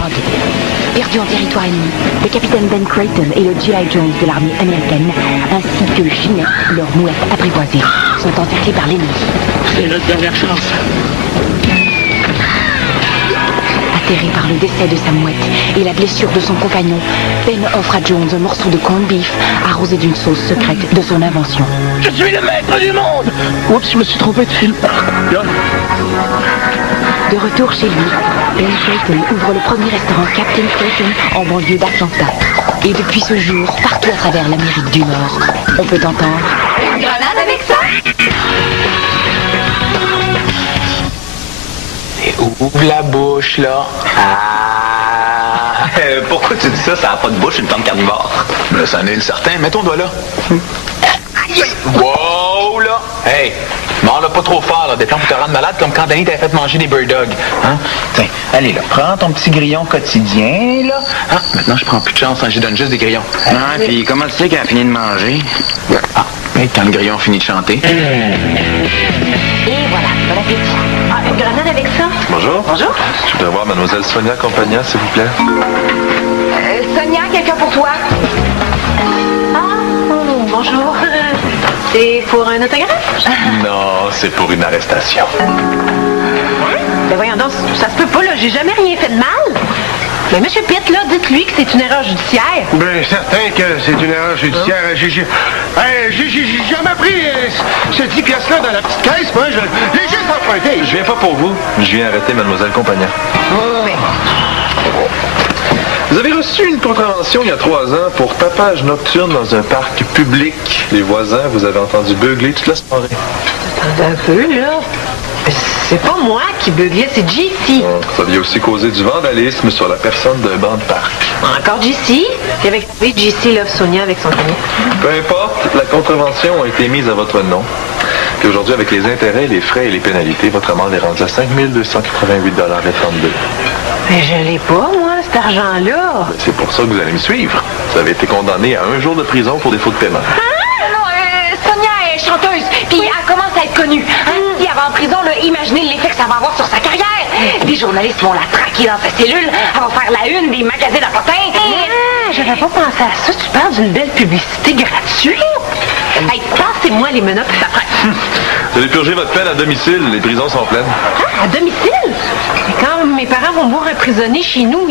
Log. Perdus en territoire ennemi, le capitaine Ben Creighton et le G.I. Jones de l'armée américaine, ainsi que Ginette, leur mouette apprivoisée, sont encerclés par l'ennemi. C'est notre dernière chance. Atterré par le décès de sa mouette et la blessure de son compagnon, Ben offre à Jones un morceau de corned beef arrosé d'une sauce secrète de son invention. Je suis le maître du monde! Oups, je me suis trompé de film. De retour chez lui, Ben Creighton ouvre le premier restaurant Captain Creighton en banlieue d'Atlanta. Et depuis ce jour, partout à travers l'Amérique du Nord, on peut entendre... Une grenade avec ça? Et ouvre la bouche, là. Ah! Pourquoi tu dis ça? Ça n'a pas de bouche, une tente carnivore. Mais ça en est certain. Mets ton doigt là. Wow, là! Hey! Non, là, pas trop fort, là. Des plans pour te rendre malade comme quand Danny t'avait fait manger des bird dogs. Hein? Tiens, allez, là. Prends ton petit grillon quotidien, là. Hein? Maintenant, je prends plus de chance, hein. Je donne juste des grillons. Ah, puis comment tu sais qu'elle a fini de manger? Ah, mais quand le grillon finit de chanter. Et voilà, bon appétit. Ah, une grenade avec ça? Bonjour. Bonjour. Je voudrais voir mademoiselle Sonia Compagna, s'il vous plaît. Sonia, quelqu'un pour toi? Bonjour. C'est pour un autographe? Non, c'est pour une arrestation. Ben voyons donc, ça se peut pas, là. J'ai jamais rien fait de mal. Mais monsieur Pitt, là, dites-lui que c'est une erreur judiciaire. Ben, certain que c'est une erreur judiciaire. J'ai jamais pris ce 10 piastres-là dans la petite caisse, moi. J'ai juste emprunté. Je viens pas pour vous. Je viens arrêter mademoiselle Compagna. Vous avez reçu une contravention il y a 3 ans pour tapage nocturne dans un parc public. Les voisins, vous avez entendu beugler toute la soirée. Attendez un peu, là. C'est pas moi qui beuglais, c'est JC. Vous aviez aussi causé du vandalisme sur la personne d'un banc de parc. Encore JC? Puis avec JC love Sonia avec son ami. Peu importe, la contravention a été mise à votre nom. Puis aujourd'hui, avec les intérêts, les frais et les pénalités, votre amende est rendue à 5 288,32 $. Mais je l'ai pas, moi, cet argent-là. C'est pour ça que vous allez me suivre. Vous avez été condamné à 1 jour de prison pour défaut de paiement. Non, Sonia est chanteuse, puis elle commence à être connue. Hein? Si elle va en prison, là, imaginez l'effet que ça va avoir sur sa carrière. Les journalistes vont la traquer dans sa cellule, elle va faire la une des magazines à potins. J'avais pas pensé à ça. Tu parles d'une belle publicité gratuite? Hey, passez-moi les menottes et ça prête. Vous allez purger votre peine à domicile. Les prisons sont pleines. À domicile? Et quand mes parents vont me voir emprisonner chez nous,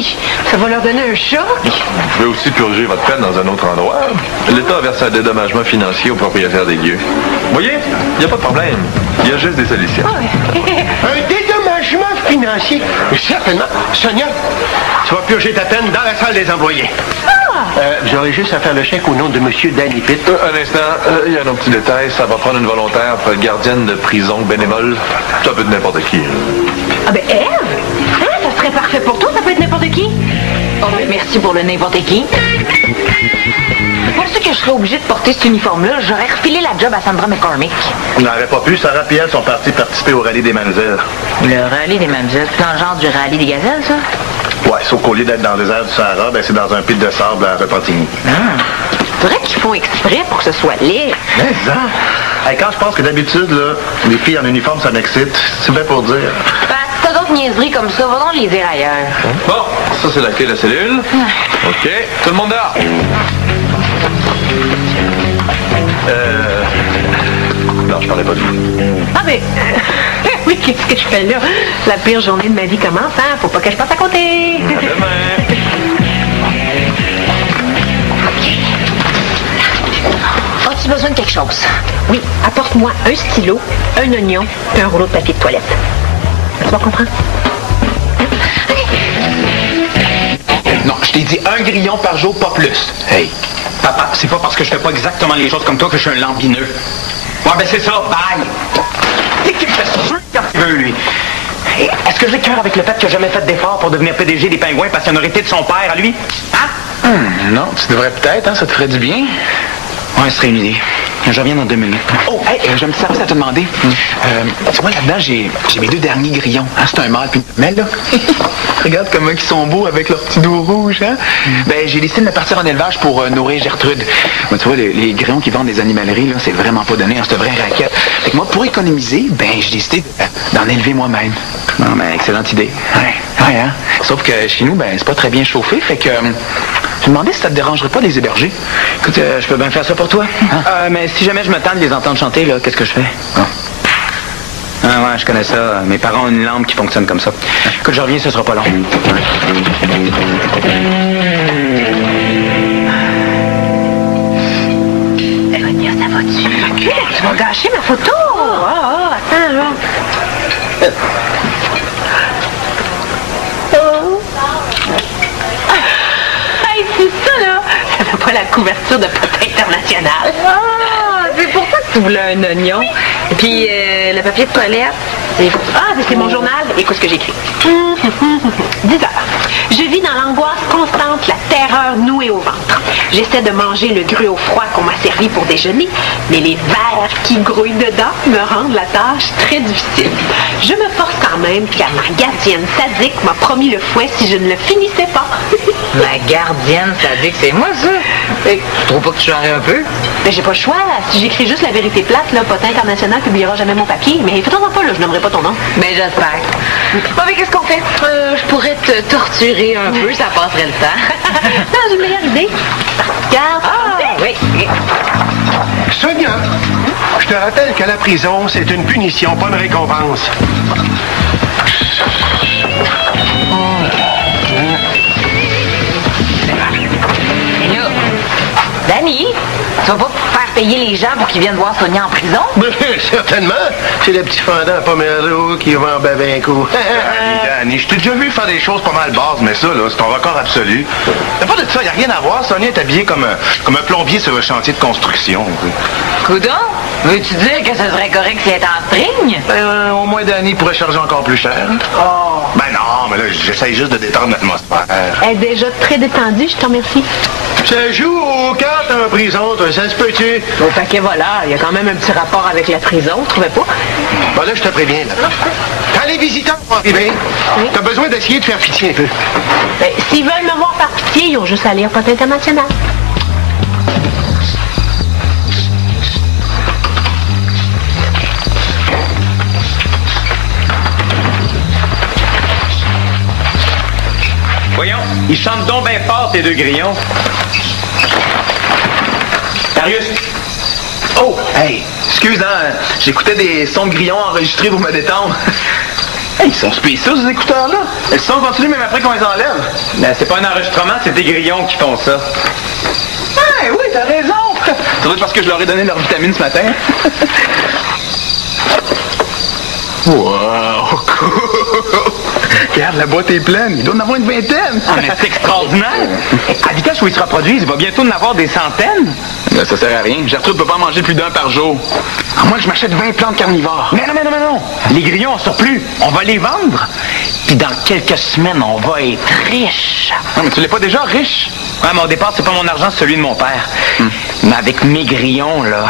ça va leur donner un choc. Vous pouvez aussi purger votre peine dans un autre endroit. L'État a versé un dédommagement financier aux propriétaires des lieux. Vous voyez, il n'y a pas de problème. Il y a juste des solutions. Un dédommagement financier? Mais certainement. Sonia, tu vas purger ta peine dans la salle des employés. Vous aurez juste à faire le chèque au nom de M. Danny Pitt. Un instant, il y a un autre petit détail. Ça va prendre une volontaire gardienne de prison bénévole. Ça peut être n'importe qui. Ah ben Ève? Hein, ça serait parfait pour toi, ça peut être n'importe qui. Oh, ben, merci pour le n'importe qui. Pour ceux que je serais obligée de porter cet uniforme-là, j'aurais refilé la job à Sandra McCormick. On n'aurait pas pu. Sarah et elle sont partis participer au rallye des Mamzelles. Le rallye des Mamzelles, c'est dans le genre du rallye des gazelles, ça? Ouais, sauf qu'au lieu d'être dans le désert du Sahara, ben c'est dans un pit de sable à Repentigny. C'est vrai qu'ils font exprès pour que ce soit laid. Mais ça! Hey, quand je pense que d'habitude, là, les filles en uniforme, ça m'excite. C'est bien pour dire. Ben, si t'as d'autres niaiseries comme ça, va donc les dire ailleurs. Bon, ça c'est la clé de la cellule. OK. Tout le monde dehors. Non, je parlais pas de vous. Ah ben, oui, qu'est-ce que je fais là? La pire journée de ma vie commence, hein? Faut pas que je passe à côté. À demain. As-tu besoin de quelque chose? Oui, apporte-moi un stylo, un oignon et un rouleau de papier de toilette. Tu vas comprendre? Non, je t'ai dit un grillon par jour, pas plus. Hey, papa, c'est pas parce que je fais pas exactement les choses comme toi que je suis un lambineux. Ouais, ben c'est ça, bye! C'est qu'il me fait sûr quand il veut, lui. Hey, est-ce que j'ai cœur avec le fait qu'il n'a jamais fait d'effort pour devenir PDG des Pingouins parce qu'il en aurait été de son père à lui? Hein? Non, tu devrais peut-être, hein, ça te ferait du bien. Ouais, ce serait une idée. Je reviens dans 2 minutes. Oh, hey, j'ai un petit service à te demander. Tu vois, là-dedans, j'ai mes 2 derniers grillons. Hein, c'est un mâle puis une femelle, là. Regarde comment ils sont beaux avec leur petit dos rouge, hein? Ben, j'ai décidé de me partir en élevage pour nourrir Gertrude. Ben, tu vois, les grillons qui vendent des animaleries, là, c'est vraiment pas donné, hein, c'est un vrai racket. Fait que moi, pour économiser, ben, j'ai décidé d'en élever moi-même. Non, mais excellente idée. Ouais, hein? Sauf que chez nous, ben, c'est pas très bien chauffé, fait que... Je me demandais si ça te dérangerait pas de les héberger. Écoute, je peux bien faire ça pour toi. Hein? Mais si jamais je me tente de les entendre chanter, là, qu'est-ce que je fais? Ah ouais, je connais ça. Mes parents ont une lampe qui fonctionne comme ça. Écoute, je reviens, ce sera pas long. Sonia, ça va-tu? Tu vas gâcher ma photo! Attends, là. C'est ça, là! Ça fait pas la couverture de Potin International. Ah, c'est pour ça que tu voulais un oignon. Et puis, le papier de toilette. C'est mon journal. Écoute ce que j'écris. 10 heures. Je vis dans l'angoisse constante, la terreur nouée au ventre. J'essaie de manger le gruau froid qu'on m'a servi pour déjeuner, mais les vers qui grouillent dedans me rendent la tâche très difficile. Je me force quand même car ma gardienne sadique m'a promis le fouet si je ne le finissais pas. La gardienne sadique, c'est moi, ça? Tu trouves pas que tu changerais un peu? Mais j'ai pas le choix. Si j'écris juste la vérité plate, là, Potin International publiera jamais mon papier. Mais fais-toi pas, là, je nommerai pas ton nom. Mais j'espère. Bon, mais qu'est-ce qu'on fait? Je pourrais te torturer un peu, ça passerait le temps. Non, j'ai une meilleure idée. Regarde. Oui. Sonia, je te rappelle que la prison, c'est une punition, pas une récompense. Danny, tu vas pas faire payer les gens pour qu'ils viennent voir Sonia en prison? Certainement. C'est le petit fendant à Pomero qui va en baver un coup. Danny, je t'ai déjà vu faire des choses pas mal basses, mais ça, là, c'est ton record absolu. T'as pas de ça, y a rien à voir. Sonia est habillée comme un plombier sur un chantier de construction. Coudon, veux-tu dire que ce serait correct si elle est en string? Au moins, Danny pourrait charger encore plus cher. Oh. Ben non, mais là, j'essaye juste de détendre l'atmosphère. Elle est déjà très détendue, je te remercie. Ça joue aux cartes en prison, toi, ça se peut-tu? Au paquet voilà, il y a quand même un petit rapport avec la prison, tu trouvais pas? Bon, là, je te préviens, là. Quand les visiteurs vont arriver, t'as besoin d'essayer de faire pitié un peu. Ben, s'ils veulent me voir par pitié, ils ont juste à lire Potin International. Voyons, ils chantent donc bien fort, tes 2 grillons. Darius! Oh, hey, excuse, hein, j'écoutais des sons de grillons enregistrés pour me détendre. Hey, ils sont spéciaux, ces écouteurs-là. Le son continue même après qu'on les enlève. Ben, c'est pas un enregistrement, c'est des grillons qui font ça. Hey, oui, t'as raison. Ça doit être parce que je leur ai donné leur vitamine ce matin. Wow, cool! Regarde, la boîte est pleine. Il doit en avoir une vingtaine. Ah, mais c'est extraordinaire. À vitesse où ils se reproduisent, il va bientôt en avoir des centaines. Ben, ça sert à rien. Gertrude ne peut pas en manger plus d'un par jour. À moins que je m'achète 20 plantes carnivores. Mais non. Les grillons en surplus, on va les vendre. Puis dans quelques semaines, on va être riche. Non, mais tu l'es pas déjà riche? Ouais, mais au départ, c'est pas mon argent, c'est celui de mon père. Mais avec mes grillons, là...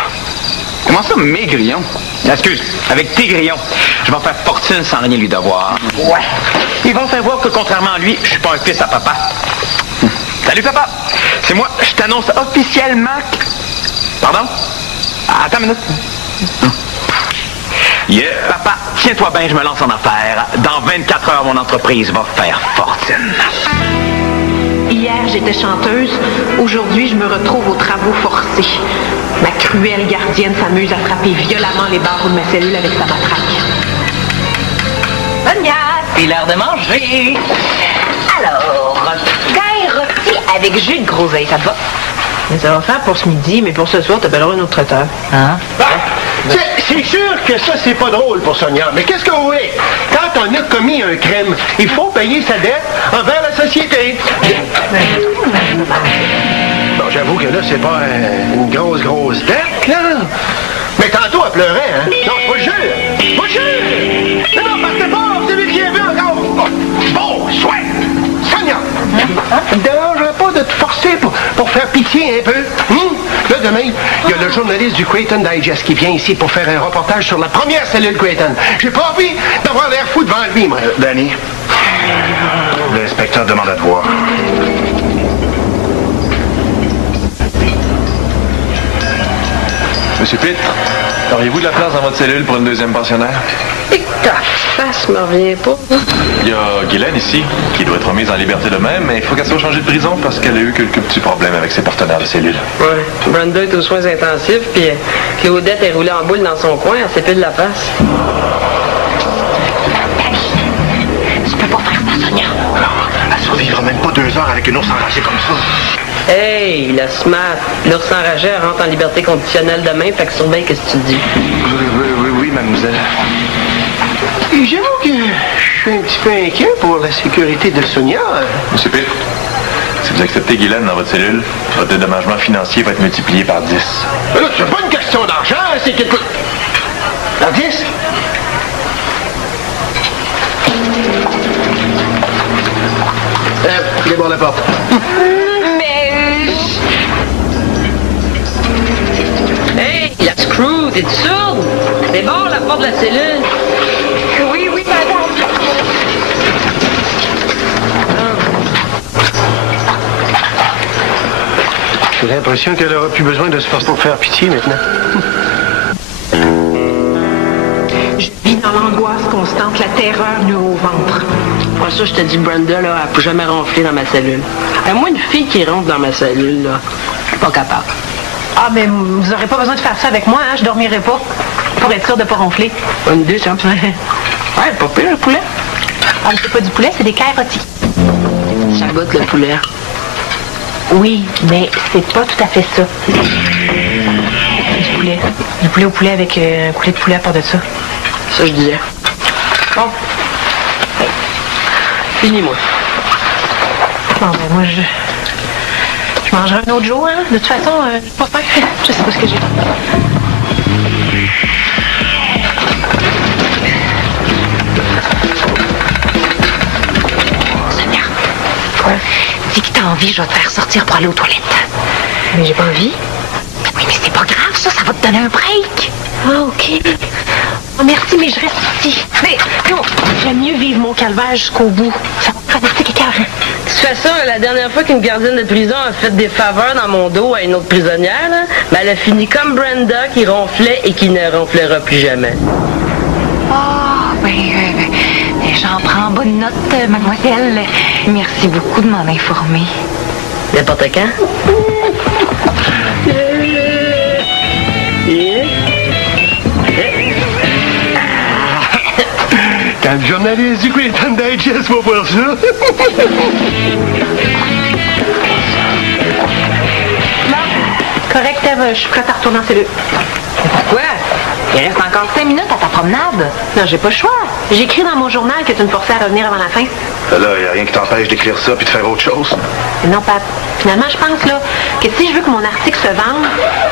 Comment ça, mes grillons? Excuse, avec tes grillons. Je vais faire fortune sans rien lui devoir. Ouais. Ils vont faire voir que contrairement à lui, je suis pas un fils à papa. Salut papa. C'est moi, je t'annonce officiellement que... Pardon? Attends une minute. Yeah. Papa, tiens-toi bien, je me lance en affaires. Dans 24 heures, mon entreprise va faire fortune. Hier, j'étais chanteuse. Aujourd'hui, je me retrouve aux travaux forcés. Ma cruelle gardienne s'amuse à frapper violemment les barreaux de ma cellule avec sa matraque. Sonia, c'est l'heure de manger. Alors, caille rôti avec jus de groseille, ça te va? Mais ça va faire pour ce midi, mais pour ce soir, t'appelleras un autre traiteur. Hein? C'est sûr que ça, c'est pas drôle pour Sonia. Mais qu'est-ce que vous voulez? Quand on a commis un crime, il faut payer sa dette envers la société. Bon, j'avoue que là, c'est pas une grosse dette, là. Mais tantôt, elle pleurait, hein? Non, je vous le jure! Je vous le jure! Non, partez pas! Vous avez rien vu encore! Bon, soit! Sonia! Ça ne te dérangerait pas de te forcer pour faire pitié un peu? Là, demain, le journaliste du Creighton Digest qui vient ici pour faire un reportage sur la première cellule Creighton. J'ai pas envie d'avoir l'air fou devant lui, moi. Danny, l'inspecteur demande à te voir. Monsieur Pitt, auriez-vous de la place dans votre cellule pour une deuxième pensionnaire? Et ta face me revient pas. Il y a Guylaine ici, qui doit être remise en liberté demain, mais il faut qu'elle soit changée de prison parce qu'elle a eu quelques petits problèmes avec ses partenaires de cellule. Ouais. Brenda est aux soins intensifs, puis Claudette est roulée en boule dans son coin, elle s'est plus de la face. Tu peux pas faire ça, Sonia. Alors, elle survivra même pas 2 heures avec une ours enragée comme ça. Hey, la SMAT, l'ours enragé, elle rentre en liberté conditionnelle demain, fait que surveille qu'est-ce que tu dis. Oui, mademoiselle. J'avoue que je suis un petit peu inquiet pour la sécurité de Sonia. Monsieur Pitt, si vous acceptez Guylaine dans votre cellule, votre dédommagement financier va être multiplié par 10. Mais là, c'est pas une question d'argent, c'est quelque... Par 10? Déborde la porte. Hey, la screw, t'es sourde? C'est bon, la porte de la cellule. Oui, madame. J'ai l'impression qu'elle aura plus besoin de se forcer pour faire pitié maintenant. Je vis dans l'angoisse constante, la terreur nue au ventre. Moi, ça, je te dis, Brenda, là, elle peut jamais ronfler dans ma cellule. Et moi, une fille qui ronfle dans ma cellule, là, je suis pas capable. Ah, mais vous aurez pas besoin de faire ça avec moi, hein? Je dormirai pas. Pour être sûr de pas ronfler. Bonne idée, ça. Ouais, pas pire, le poulet. Ah, mais c'est pas du poulet, c'est des carottes. Ça goûte le poulet. Oui, mais c'est pas tout à fait ça. C'est du poulet. Du poulet au poulet avec un coulis de poulet à part de ça. Ça, je disais. Bon. Finis-moi. Bon, ben moi, je mangerai un autre jour, hein. De toute façon, je sais pas faim. Je sais pas ce que j'ai. Sonia. Quoi? Dis que t'as envie, je vais te faire sortir pour aller aux toilettes. Mais j'ai pas envie. Oui, mais c'est pas grave, ça va te donner un break. Ah, OK. Oh, merci, mais je reste ici. Mais non, j'aime mieux vivre mon calvaire jusqu'au bout. Ça va me traverser quelqu'un. De toute façon, la dernière fois qu'une gardienne de prison a fait des faveurs dans mon dos à une autre prisonnière, là, ben elle a fini comme Brenda qui ronflait et qui ne ronflera plus jamais. J'en prends bonne note, mademoiselle. Merci beaucoup de m'en informer. N'importe quand. Quand le journaliste du Creighton Digest va voir ça. Correct, Eve, je suis prête à retourner en cellule. Pourquoi? Il reste encore 5 minutes à ta promenade. Non, j'ai pas le choix. J'ai écrit dans mon journal que tu me forçais à revenir avant la fin. Là, il n'y a rien qui t'empêche d'écrire ça puis de faire autre chose. Mais non, Pat. Finalement, je pense là que si je veux que mon article se vende,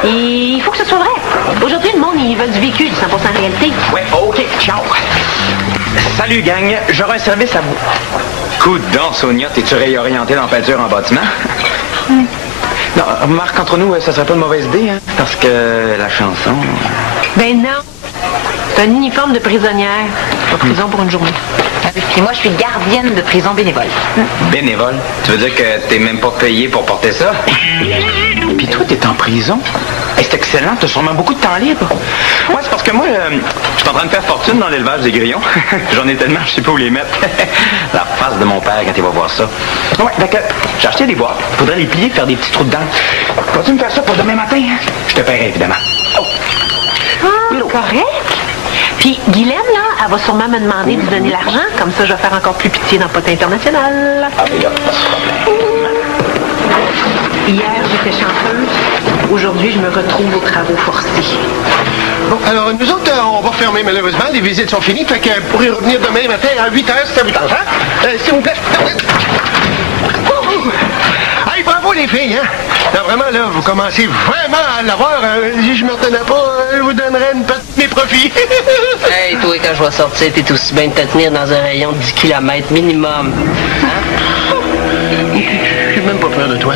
il faut que ce soit vrai. Aujourd'hui, le monde, ils veulent du vécu, du 100% réalité. Ouais, OK, ciao. Salut, gang. J'aurai un service à vous. Coudonc, Sonia, t'es-tu réorienté dans peinture en bâtiment? Non, Marc, entre nous, ça serait pas une mauvaise idée, hein? Parce que la chanson... Ben non. C'est un uniforme de prisonnière. Pas prison pour une journée. Puis moi, je suis gardienne de prison bénévole. Bénévole? Tu veux dire que t'es même pas payé pour porter ça? Puis toi, t'es en prison? Hey, c'est excellent, t'as sûrement beaucoup de temps libre. Ouais, c'est parce que moi, je suis en train de faire fortune dans l'élevage des grillons. J'en ai tellement, je sais pas où les mettre. La face de mon père quand il va voir ça. Ouais, d'accord. J'ai acheté des boîtes. Faudrait les plier, faire des petits trous dedans. Vas-tu me faire ça pour demain matin? Hein? Je te paierai, évidemment. Oh. Correct. Puis Guylaine, là, elle va sûrement me demander de lui donner l'argent. Comme ça, je vais faire encore plus pitié dans Pot International. Ah, mais là, pas de problème. Hier, j'étais chanteuse. Aujourd'hui, je me retrouve aux travaux forcés. Bon, alors nous autres, on va fermer malheureusement. Les visites sont finies. Fait que vous pourrez revenir demain matin à 8h si ça vous tente, hein? S'il vous plaît. Hey, bravo les filles, hein? Non, vraiment, là, vous commencez vraiment à l'avoir. Si je me retenais pas, je vous donnerais une partie de mes profits. Hey, toi, quand je vais sortir, t'es aussi bien de te tenir dans un rayon de 10 km minimum. Hein? J'ai même pas peur de toi.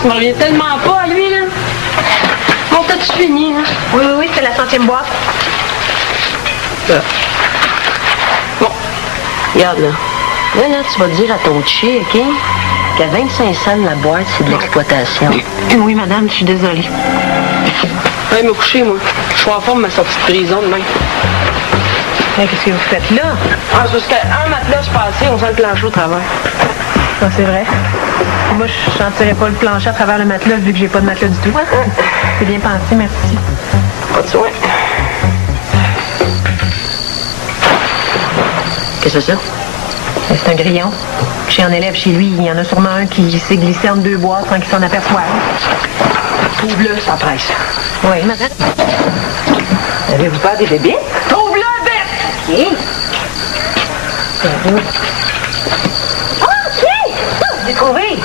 ça me revient tellement pas à lui, là. Bon, t'as-tu fini, là? Oui, c'est la 100e boîte. Bon, regarde, là. Là, tu vas dire à ton chi, OK? Qu'à 25 cents la boîte, c'est de l'exploitation. Oui, madame, je suis désolée. Ouais, me coucher, moi. Je suis en forme de ma sortie de prison demain. Mais qu'est-ce que vous faites là? Ah, c'est parce qu'un matelas se passait, on sent le plancher au travers. Ah, c'est vrai. Moi, je sentirais pas le plancher à travers le matelas vu que j'ai pas de matelas du tout. C'est bien pensé, merci. Pas de soin. Qu'est-ce que c'est ça? C'est un grillon. Chez un élève chez lui, il y en a sûrement un qui s'est glissé entre deux boîtes sans qu'il s'en aperçoive. Trouve-le, ça presse. Oui, madame. Avez-vous peur des bébés? Trouve-le, bête! OK. Oh, tiens! J'ai trouvé!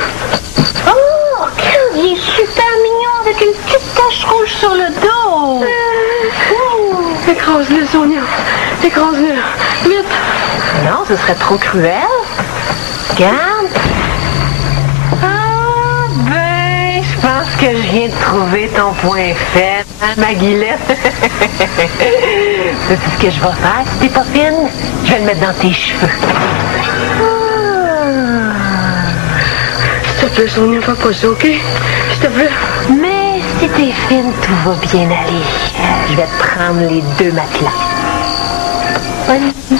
Oh, il est super mignon avec une petite tache rouge sur le dos. Écrase-le, Sonia. Écrase-le. Vite. Non, ce serait trop cruel. Regarde. Ah, ben, je pense que je viens de trouver ton point faible, hein, ma Guilette. C'est ce que je vais faire. Si t'es pas fine, je vais le mettre dans tes cheveux. S'il te plaît, Sonia, fais pas ça, OK? S'il te plaît. Mais si t'es fine, tout va bien aller. Je vais te prendre les deux matelas. Bonne nuit.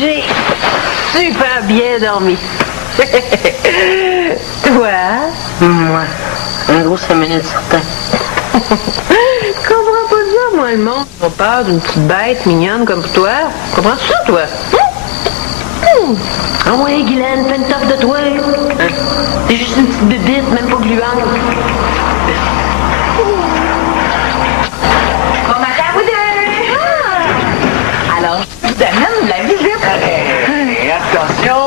J'ai super bien dormi. Toi? Moi. Un gros 5 minutes certain. Je comprends pas ça, moi, le monde. On parle d'une petite bête mignonne comme toi. Comprends-tu ça, toi? Ah ouais, Guylaine, fais une toffe de toi. T'es juste une petite bébite, même pas gluante. Bon matin à vous deux! Alors, je t'amène la visite. Attention,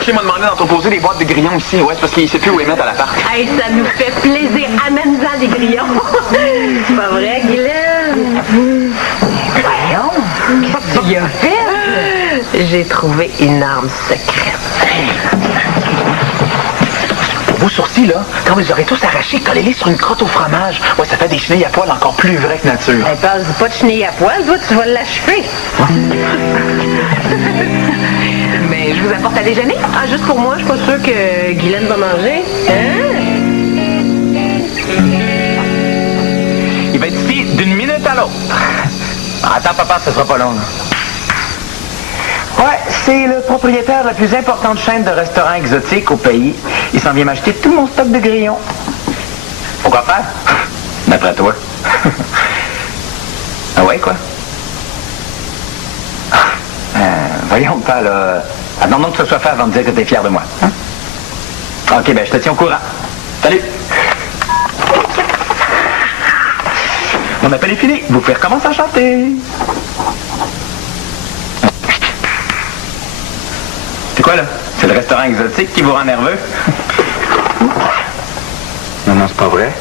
tu sais, m'a demandé d'entreposer des boîtes de grillons ici. Ouais, c'est parce qu'il sait plus où les mettre à l'appart. Hey, ça nous fait plaisir. Amène-en des grillons. C'est pas vrai, Guylaine? Voyons, qu'est-ce que tu as fait? J'ai trouvé une arme secrète. Vos sourcils, là, quand vous les aurez tous arrachés, collez-les sur une crotte au fromage. Ouais, ça fait des chenilles à poil encore plus vraies que nature. Elle parle pas de chenille à poil, toi, tu vas l'achever. Mais je vous apporte à déjeuner? Ah, juste pour moi, je suis pas sûre que Guylaine va manger. Hein? Il va être ici d'une minute à l'autre. Attends, papa, ça sera pas long, là. Ouais, c'est le propriétaire de la plus importante chaîne de restaurants exotiques au pays. Il s'en vient m'acheter tout mon stock de grillons. Pourquoi faire? D'après toi. Ah ouais, quoi? Voyons pas, là. Attendons que ce soit fait avant de dire que t'es fier de moi. Hein? OK, ben je te tiens au courant. Salut! Mon appel est fini. Vous pouvez recommencer à chanter. C'est quoi, là? C'est le restaurant exotique qui vous rend nerveux? Non, c'est pas vrai.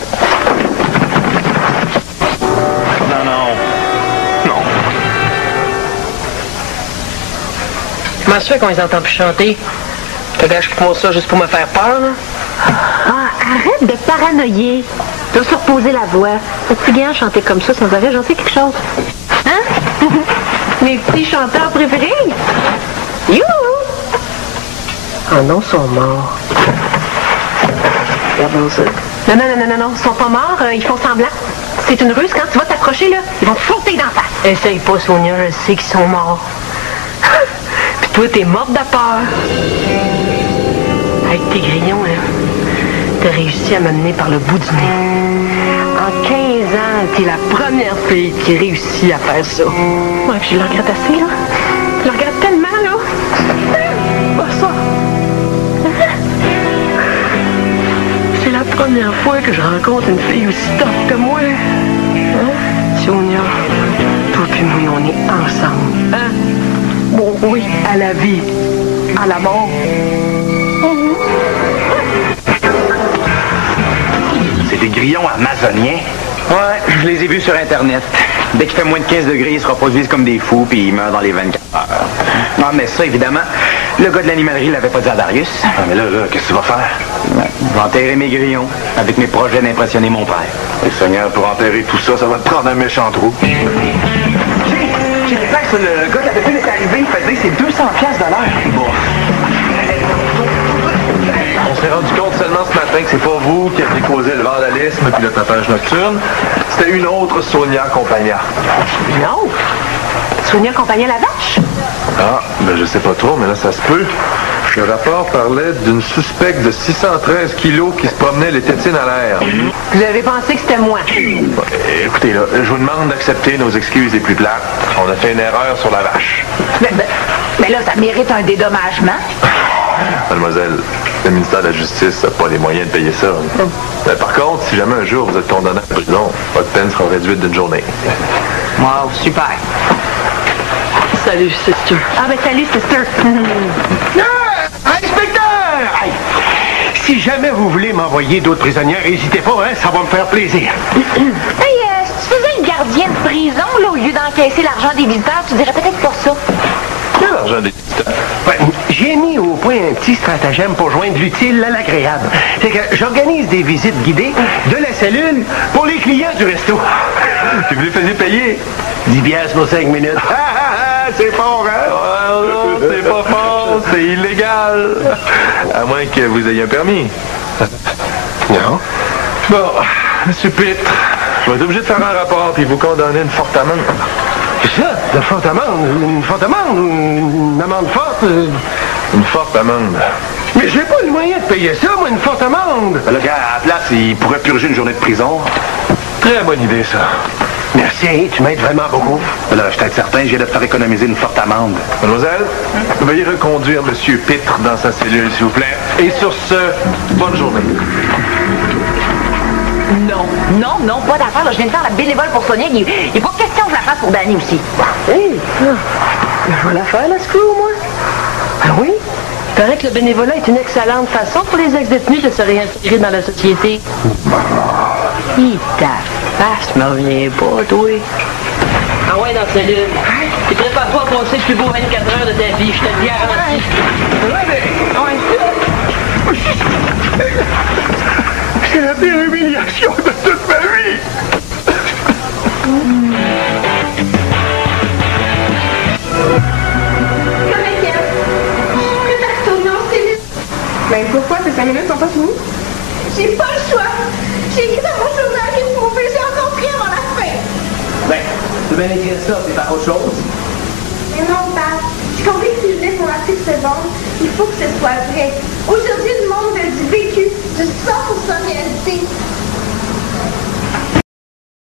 Non. Comment ça fait qu'on les entend plus chanter? T'as gâché pour ça juste pour me faire peur, là? Ah, arrête de paranoïer. Tu dois se reposer la voix. C'est fatigant chanter comme ça sans arrêt, j'en sais quelque chose. Hein? Mes petits chanteurs préférés? Youhou! Ah non, ils sont morts. Regardons ça. Non, ils sont pas morts, ils font semblant. C'est une ruse, quand tu vas t'approcher, là, ils vont te sauter d'en face. Essaye pas, Sonia, je sais qu'ils sont morts. Puis toi, t'es morte de peur. Avec tes grillons, là, t'as réussi à m'amener par le bout du nez. En 15 ans, t'es la première fille qui réussit à faire ça. Ouais, puis je le regrette assez, là. Je le regrette tellement, là. Pas ça. C'est la première fois que je rencontre une fille aussi top que moi. Hein? Sonia, toi et moi, on est ensemble. Hein? Bon, oui, à la vie, à la mort. C'est des grillons amazoniens. Ouais, je les ai vus sur Internet. Dès qu'il fait moins de 15 degrés, ils se reproduisent comme des fous, puis ils meurent dans les 24 heures. Non, mais ça, évidemment, le gars de l'animalerie l'avait pas dit à Darius. Ah, mais là, qu'est-ce que tu vas faire? Je vais enterrer mes grillons avec mes projets d'impressionner mon père. Et Seigneur, pour enterrer tout ça, ça va te prendre un méchant trou. J'ai des plaques sur le gars de la pépine est arrivé, il faisait c'est 200$ de l'heure. Bon. On s'est rendu compte seulement ce matin que c'est pas vous qui avez causé le vandalisme puis le tapage nocturne. C'était une autre Sonia Compagna. Une autre? Sonia Compagna la vache? Ah, ben je sais pas trop, mais là, ça se peut. Le rapport parlait d'une suspecte de 613 kilos qui se promenait les tétines à l'air. Vous avez pensé que c'était moi? Écoutez, là, je vous demande d'accepter nos excuses les plus plates. On a fait une erreur sur la vache. Mais là, ça mérite un dédommagement. Mademoiselle, le ministère de la Justice n'a pas les moyens de payer ça. Mais par contre, si jamais un jour vous êtes condamné à la prison, votre peine sera réduite d'une journée. Wow, super. Salut, sister. Ah ben salut, sister. Inspecteur! Hey, si jamais vous voulez m'envoyer d'autres prisonnières, n'hésitez pas, hein, ça va me faire plaisir. Hey, si tu faisais une gardienne de prison, là, au lieu d'encaisser l'argent des visiteurs, tu dirais peut-être pas ça. Quel argent des visiteurs? Ouais, j'ai mis au point un petit stratagème pour joindre l'utile à l'agréable. C'est que j'organise des visites guidées de la cellule pour les clients du resto. Puis vous les faisiez payer? 10 piastres pour 5 minutes. C'est fort, hein? Oh, non, c'est pas fort, c'est illégal. À moins que vous ayez un permis. Non. Bon, monsieur Pitre, je vais être obligé de faire un rapport puis vous condamner une forte amende. C'est ça, une forte amende? Une forte amende? Une amende forte? Une forte amende. Mais j'ai pas le moyen de payer ça, moi, une forte amende. Le gars, à la place, il pourrait purger une journée de prison. Très bonne idée, ça. Merci, tu m'aides vraiment beaucoup. Là, je suis peut-être certain, je viens de te faire économiser une forte amende. Mademoiselle, veuillez reconduire monsieur Pitre dans sa cellule, s'il vous plaît. Et sur ce, bonne journée. Non, pas d'affaire. Là, je viens de faire la bénévole pour Sonia. Il n'est pas question que je la fasse pour Danny aussi. Hey, je vais la faire, la screw, moi. Ah oui? Il paraît que le bénévolat est une excellente façon pour les ex-détenus de se réintégrer dans la société. Hi, ta face me revient pas, toi. Ah ouais, dans la cellule. Et prépare-toi à passer le plus beau 24 heures de ta vie, je te le garantis. C'est la pire humiliation de toute ma vie. Mais pourquoi ces 5 minutes sont pas finies? J'ai pas le choix. J'ai écrit dans mon journal qu'il me faut j'ai encore pris avant la fin. Ben, tu veux bien écrire ça, c'est pas autre chose. Mais non, Pat. J'ai compris que si je voulais que mon article se vende, il faut que ce soit vrai. Aujourd'hui, le monde veut du vécu, du 100% réalité.